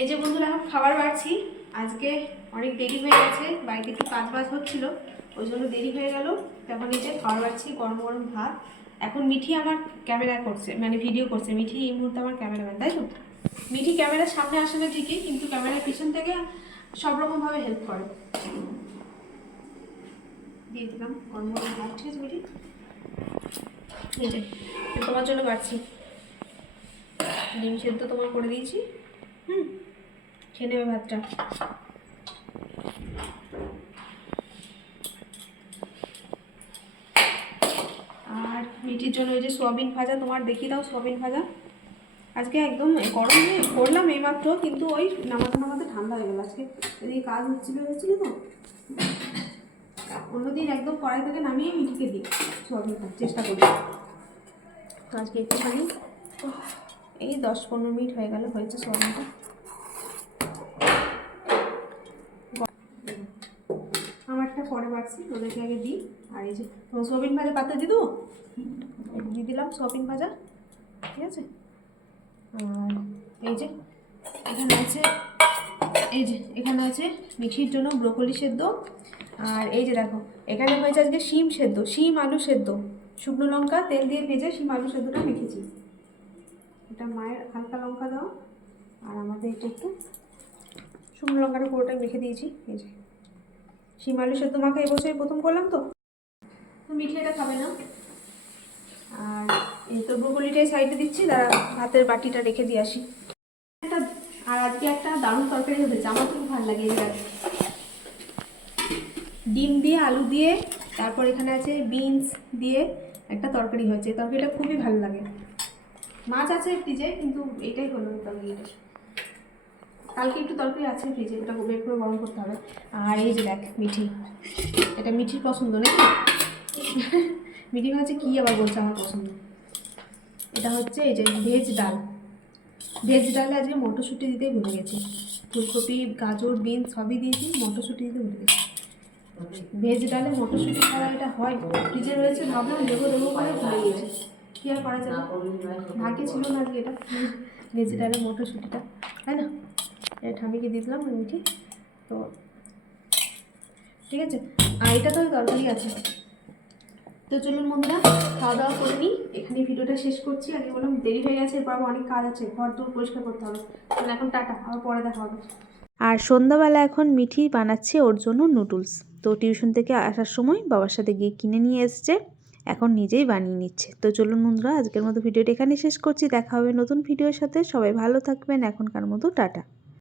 এই যে বন্ধুরা এখন খাবার বাড়ছি। আজকে অনেক দেরি হয়ে গেছে, বাড়িতে একটু কাজ বাজ হচ্ছিল, ওই জন্য দেরি হয়ে গেল। তখন এই যে খাবার বাড়ছি, গরম গরম ভাত। এখন মিঠি আমার ক্যামেরা করছে, মানে ভিডিও করছে। মিঠি এই মুহূর্তে আমার ক্যামেরাম্যান, তাই তো? মিঠি ক্যামেরার সামনে আসে না ঠিকই, কিন্তু ক্যামেরার পিছন থেকে সব রকমভাবে হেল্প করে। দিয়ে দিলাম গরম গরম ভাত। ঠিক আছে মিঠি, এই যে তোমার জন্য বাড়ছি। ডিম সেদ্ধ তোমার করে দিয়েছি। খেয়ে নেবে ভাতটা। আর মিঠির জন্য ওই যে সোয়াবিন ভাজা, তোমার দেখিয়ে দাও সোয়াবিন ভাজা। আজকে একদম গরমে করলাম এইমাত্র, কিন্তু ওই নামাতে নামাতে ঠান্ডা হয়ে গেল। আজকে এদিকে কাজ হচ্ছিল তো, অন্যদিন একদম কড়াই থেকে নামিয়ে মিঠিকে দিই সোয়াবিন খাওয়ার চেষ্টা করি। তো আজকে একটুখানি এই 10-15 মিনিট হয়ে গেল, হয়েছে সোয়াবিনটা। আমারটা পরে বাড়ছি, ওদেরকে আগে দিই। আর এই যে সোয়াবিন ভাজা পাতে দিয়ে দেবো, দিয়ে দিলাম সোয়াবিন ভাজা। ঠিক আছে। আর এই যে এখানে আছে, এখানে আছে মিঠির জন্য ব্রোকলি সেদ্ধ। আর এই যে দেখো এখানে হয়েছে আজকে শিম সেদ্ধ, শিম আলু সেদ্ধ, শুকনো লঙ্কা তেল দিয়ে ভেজে শিম আলু সেদ্ধটা মেখেছি। এটা মায়ের হালকা লঙ্কা দাও, আর আমাদের এটা একটু শুকনো লঙ্কাটা পুরোটাই মেখে দিয়েছি। এই যে শিম আলু সেদ্ধ মাখা এবছরই প্রথম করলাম, তো মিঠি এটা খাবে না। আর এই তো ব্রোকলিটাই সাইডে দিচ্ছি, তারা ভাতের বাটিটা রেখে দিয়ে আসি। আর আজকে একটা দারুণ তরকারি হয়েছে, আমার খুব ভালো লাগে। এই ডিম দিয়ে আলু দিয়ে, তারপর এখানে আছে বিনস দিয়ে একটা তরকারি হয়েছে। তরকারিটা খুবই ভালো লাগে। মাছ আছে ফ্রিজে, কিন্তু এটাই হলো তরকারিটা। কালকে একটু তরকারি আছে ফ্রিজে, এটা বের করে গরম করতে হবে। আর এই যে দেখ মিঠি, এটা মিঠির পছন্দ নাকি? মিঠি হচ্ছে কী আবার বলছে আমার পছন্দ। এটা হচ্ছে এই যে ভেজ ডাল। ভেজ ডালে আজকে মটরশুঁটি দিতে ভুলে গেছি। ফুলকপি গাজর বিন সবই দিয়েছি, মটরশুঁটি দিতে ভুলে গেছি। ভেজ ডালে মটরশুঁটি ছাড়া এটা হয়? ফ্রিজে রয়েছে, ভাবলাম দেবো করে ভুলে গিয়েছি। কী আর করা যাবে, ভাগ্যে ছিল না আজকে এটা ভেজ ডালে মটরশুঁটিটা, তাই না? এটা ঠামিকে দিয়ে দিলাম মিঠি। তো ঠিক আছে, আর এটা তো তরকারি আছে। তো চলুন বন্ধুরা, খাওয়া দাওয়া করে নিই, এখানে ভিডিওটা শেষ করছি। আগে বললাম দেরি হয়ে গেছে, এরপর অনেক কাজ আছে, ঘর দূর পরিষ্কার করতে হবে। তাহলে এখন টাটা, আবার পরে দেখা হবে। আর সন্ধ্যাবেলা এখন মিঠি বানাচ্ছে ওর জন্য নুডলস। তো টিউশন থেকে আসার সময় বাবার সাথে গিয়ে কিনে নিয়ে এসছে, এখন নিজেই বানিয়ে নিচ্ছে। তো চলুন বন্ধুরা, আজকের মতো ভিডিওটা এখানে শেষ করছি। দেখা হবে নতুন ভিডিওর সাথে। সবাই ভালো থাকবেন, এখনকার মতো টাটা।